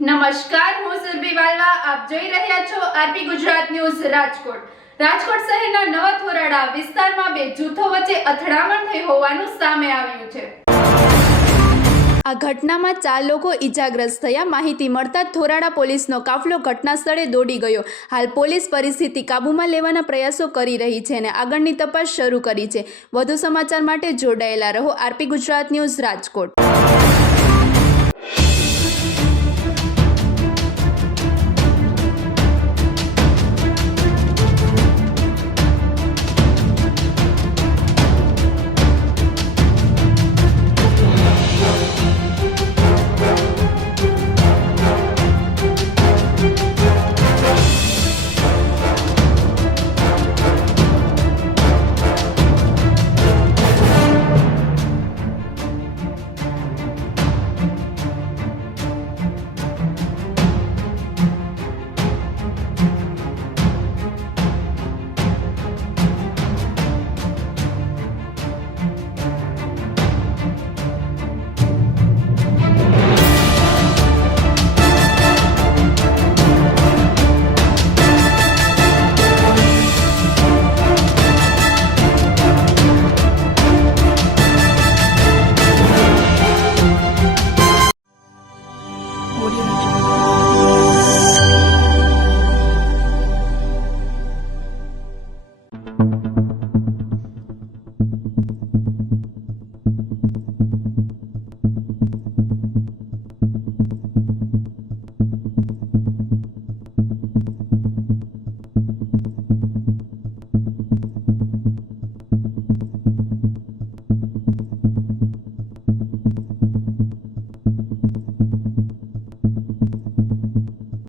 નમસ્કાર, હું સુરભી વાલવા. આપ જોઈ રહ્યા છો આરપી ગુજરાત ન્યૂઝ રાજકોટ. રાજકોટ શહેરના નવા થોરાડા વિસ્તારમાં બે જૂથો વચ્ચે અથડામણ થઈ હોવાનું સામે આવ્યું છે. આ ઘટનામાં 4 લોકો ઈજાગ્રસ્ત થયા. માહિતી મળતા થોરાડા પોલીસનો કાફલો ઘટના સ્થળે દોડી ગયો. હાલ પોલીસ પરિસ્થિતિ કાબૂમાં લેવાના પ્રયાસો કરી રહી છે અને આગળની તપાસ શરૂ કરી છે. વધુ સમાચાર માટે જોડાયેલા રહો. RP Gujarat news Rajkot.